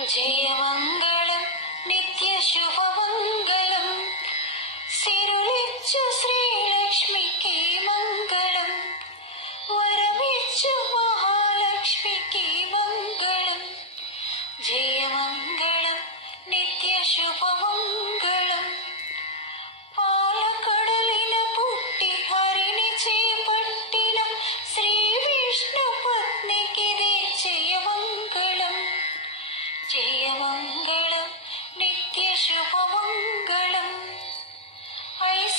ജയമംഗളം നിത്യശുഭമംഗളം. സിരുളിച്ചു ശ്രീലക്ഷ്മിക്ക് മംഗളം. വരവിച്ചു മഹാലക്ഷ്മിക്ക് മംഗളം